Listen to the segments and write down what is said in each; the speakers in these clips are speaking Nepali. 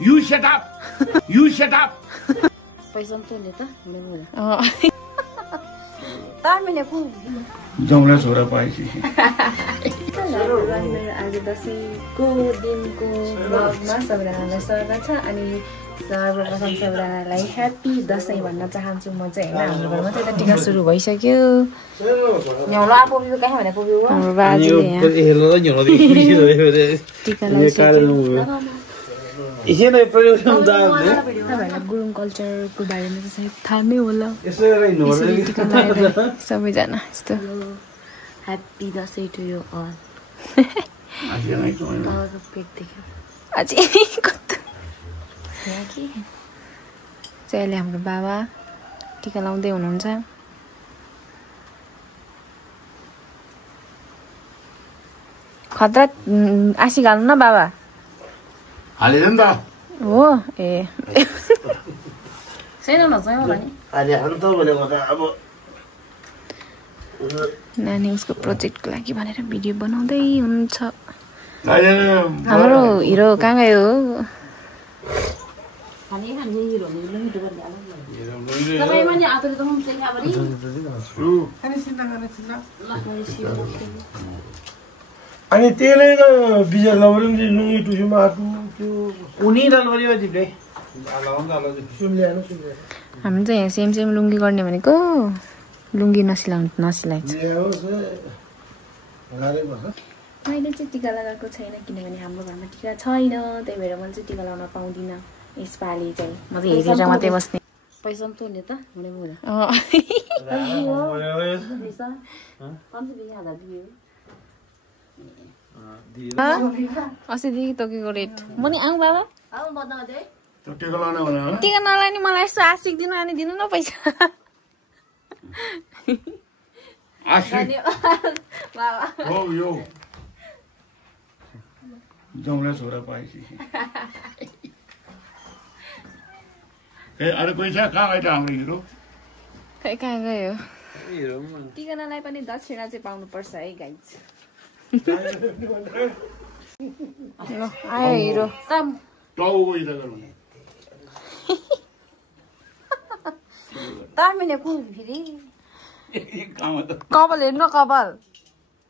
You shut up. You shut up. पैसा पनि तोले त तारमिने को जाउँला छोरा पाएपछि आज दशैंको दिनको ब्लगमा सबैजनालाई स्वागत छ अनि सर्वप्रथम सबैजनालाई ह्यापी दशैं भन्न चाहन्छु म चाहिँ हैन हाम्रो घरमा चाहिँ टिका सुरु भइसक्यो न्याउलो आफू कहाँ भने पुग्यो हाम्रो बाजेले यहाँ टिका लगाइसक्यो तपाईँहरूलाई गुरुङ कल्चरको बारेमा चाहिँ थाहा नै होला सबैजना यस्तो happy Dashain to you all पेट देख्यो अझै कस्तो चाहिँ अहिले हाम्रो बाबा टिका लाउँदै हुनुहुन्छ खतरा आशी घाल्नु न बाबा हालिदिनु त हो ए छैन नचाहिँ होला नि नानी उसको प्रोजेक्टको लागि भनेर भिडियो बनाउँदै हुनुहुन्छ हाम्रो हिरो कहाँ गयो अनि त्यसले त बिजर लवरिङ लुङ्गी टुसुमा आटु त्यो उनी दलबरियो जिब्रे हामी चाहिँ यहाँ सेम सेम लुङ्गी गर्ने भनेको लुङ्गी नसिलाइन्छ मैले चाहिँ टिका लगाएको छैन किनभने हाम्रो घरमा टिका छैन त्यही भएर मैले चाहिँ टिका लगाउन पाउँदिनँ यसपालि चाहिँ म चाहिँ हेरेर मात्रै बस्ने पैसा पनि तोले त हुने अस्तिदेखि तोकेको रेट म नि आउँ बाबा टिका नलाने मलाई यस्तो आशिक दिनु अनि दिनु न पैसा जाउँला छोरा पाएपछि ए अरे कोही छ कहाँ गयो त हाम्रो हिरो खै कहाँ गयो टिका नलाए पनि दक्षिणा चाहिँ पाउनुपर्छ है गाइज आयो हिरो तारमिने को फेरि कपाल हेर्नु न कपाल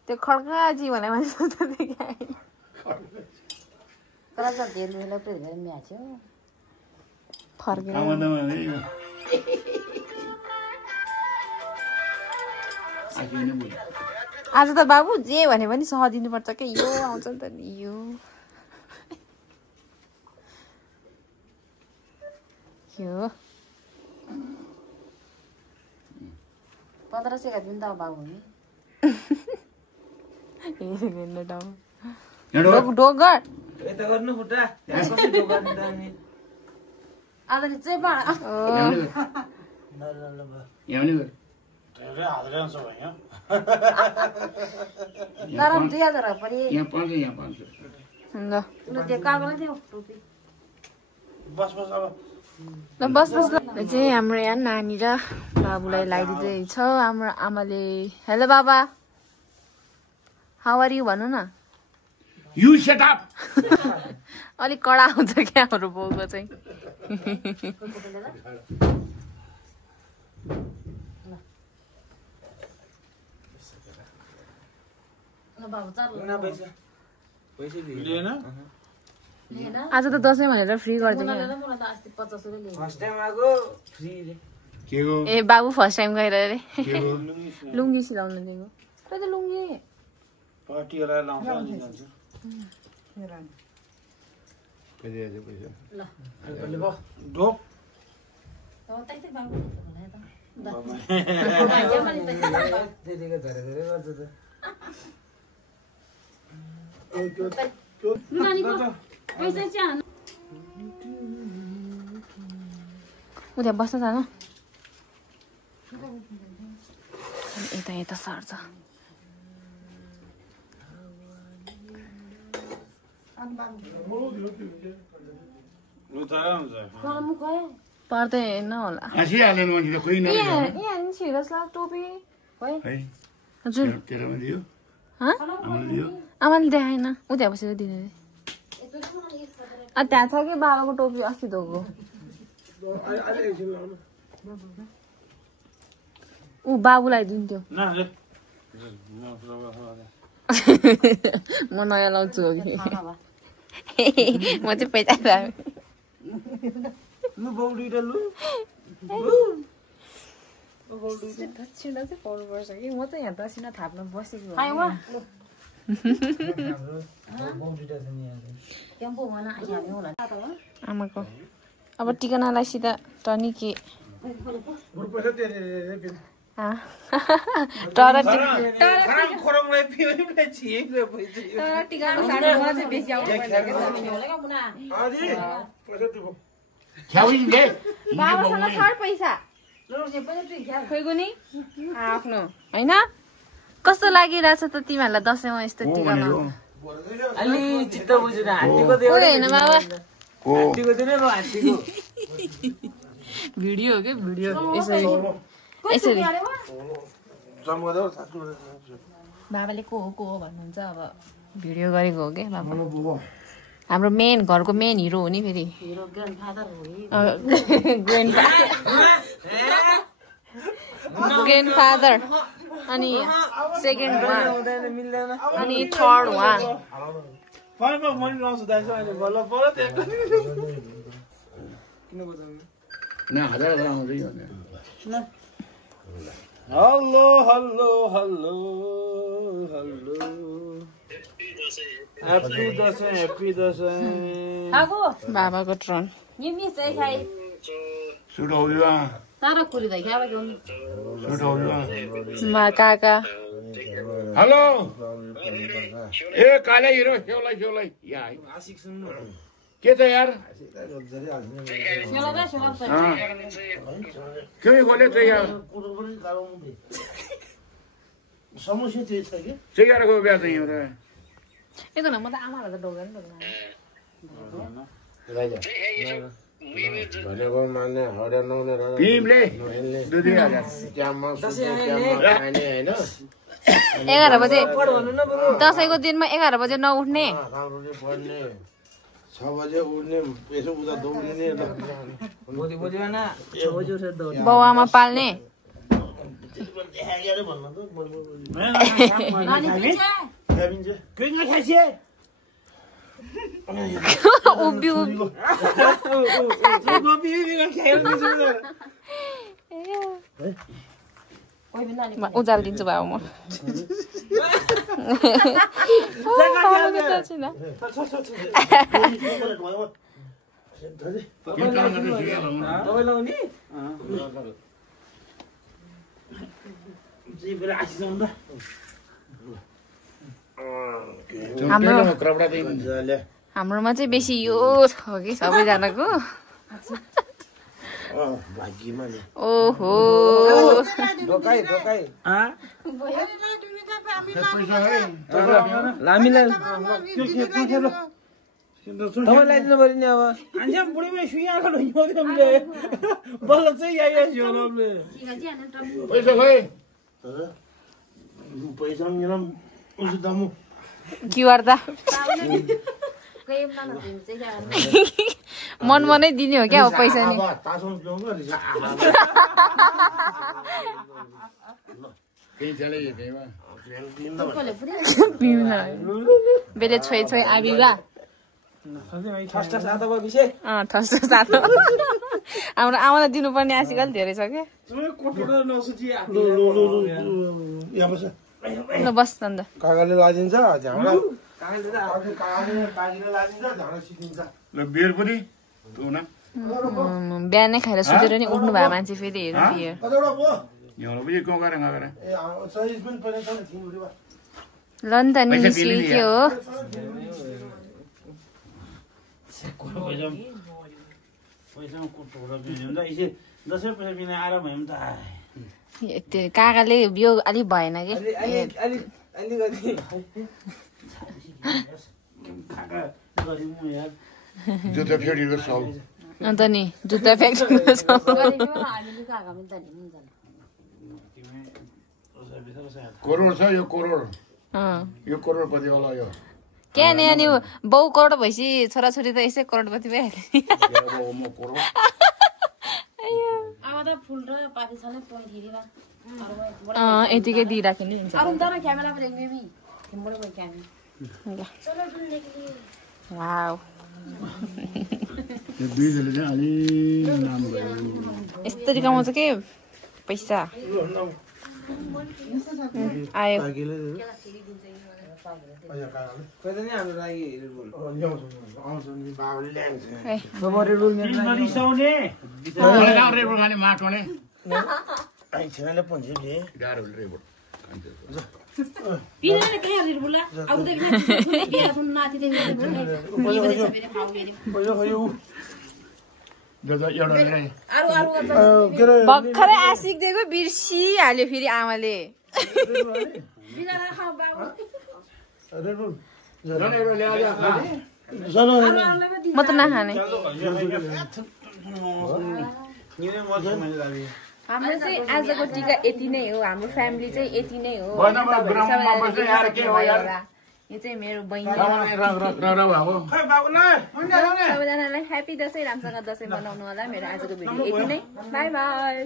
त्यो खड्काजी भने मैले सोच्दै देखेँ फर्केर आज त बाबु जे भने पनि सहदिनु पर्छ के यो आउँछ नि त यो यो 1500 का दिन त बाबु नि हेर्नु डाउ डोगर यता गर्नु खुट्टा यहाँ कसरी डोगर नि त अनि आदले चाहिँ बा ल यहाँ नि धेरै हाल्छ भयो नरम 2000 परि यहाँ 500 यहाँ 500 ल त्यो कागज थियो टोपी बस बस अब ल बस बस ल चाहिँ हाम्रो यहाँ नानी र बाबुलाई लगाइदिँदै छ हाम्रो आमाले हेलो बाबा हाउ आर यु भन्नु न यु शट अप अलिक कडा हुन्छ क्या हाम्रो बाउको चाहिँ आज त दसैँ भनेर फ्री गरिदिनु ए बाबु फर्स्ट टाइम गएर अरे लुङ्गी सिलाउनु दिएको त लुङ्गी उता बस्न जानु यता यता सर्छ पर्दैन होला टोपी हजुर आमाले देखाएन उता बसेर दिने त्यहाँ छ कि बाबाको टोपी अस्ति धोको ऊ बाबुलाई दिन्थ्यो म नयाँ लाउँछु हो कि म चाहिँ पैसा दक्षिणा चाहिँ पाउनुपर्छ कि म चाहिँ यहाँ दक्षिणा थाप्न बसेको आमाको अब टिकनालाई सिधा टनी के आफ्नो होइन कस्तो लागिरहेछ त तिमीहरूलाई दसैँमा यस्तो टिका होइन बाबा भिडियो हो कि भिडियो यसरी यसरी बाबाले को हो भन्नुहुन्छ अब भिडियो गरेको हो कि बाबा हाम्रो मेन घरको मेन हिरो हो नि फेरि ग्रान्डफादर अनि सेकेन्ड वान अनि third one hello hello hello hello happy Dashain happy Dashain बाबाको ट्रन काका हेलो ए काले हिरो खेउलाई खेउलाई यहाँ के छ यार के खोले त यार समस्या त्यही छ कि सिगारेटको बिहा त यहाँ एकन म त आमालाई त डोगन भनेको माने हरे नौले भीमले 2000 11 बजे दसैँको दिनमा 11 बजे नउठ्ने 6 बजे उठ्ने यसो उता दौडिने बाउ आमा पाल्ने उभि उजाल दिन्छु बाबु म हाम्रोमा चाहिँ बेसी यो छ कि सबैजनाको ओहो क्युआर त मन मनै दिने हो क्या हो पैसा नि बेले छोइ छोइ आगिगा हाम्रो आमालाई दिनुपर्ने आजकल धेरै छ क्या ल बस अन्त काकाले लादिन्छ बिहानै खाएर सुतेर नि उठ्नु भयो मान्छे फेरि हेर्नु ल नि त नि के हो काकाले बिउ अलिक भएन कि जुत्ता फेरिको सब अन्त नि जुत्ता फ्याक्ट्रीको छ करोड छ यो करोड कति होला यो क्या नि अनि बाउ करोड भएपछि छोराछोरी त यसै करोडपति भइहाल्यो यतिकै दिइराख्यो नि हुन्छ यस्तरी कमाउँछ के पैसा आयो भर्खरै आशिक दिएको बिर्सिहाल्यो फेरि आमाले म त नखाने हाम्रो चाहिँ आजको टिका यति नै हो हाम्रो फ्यामिली चाहिँ यति नै हो यो चाहिँ मेरो बहिनी सबैजनालाई ह्याप्पी दसैँ राम्रोसँग दसैँ मनाउनु होला मेरो आजको भिडियो यति नै बाई बाई